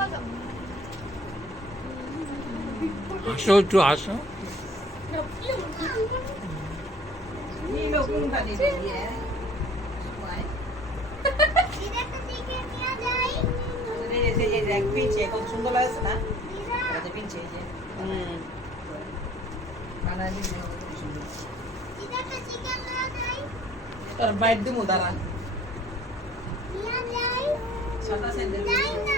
আসো একটু আসো তার বাইর দিব দাঁড়ান ছটা সেন্টার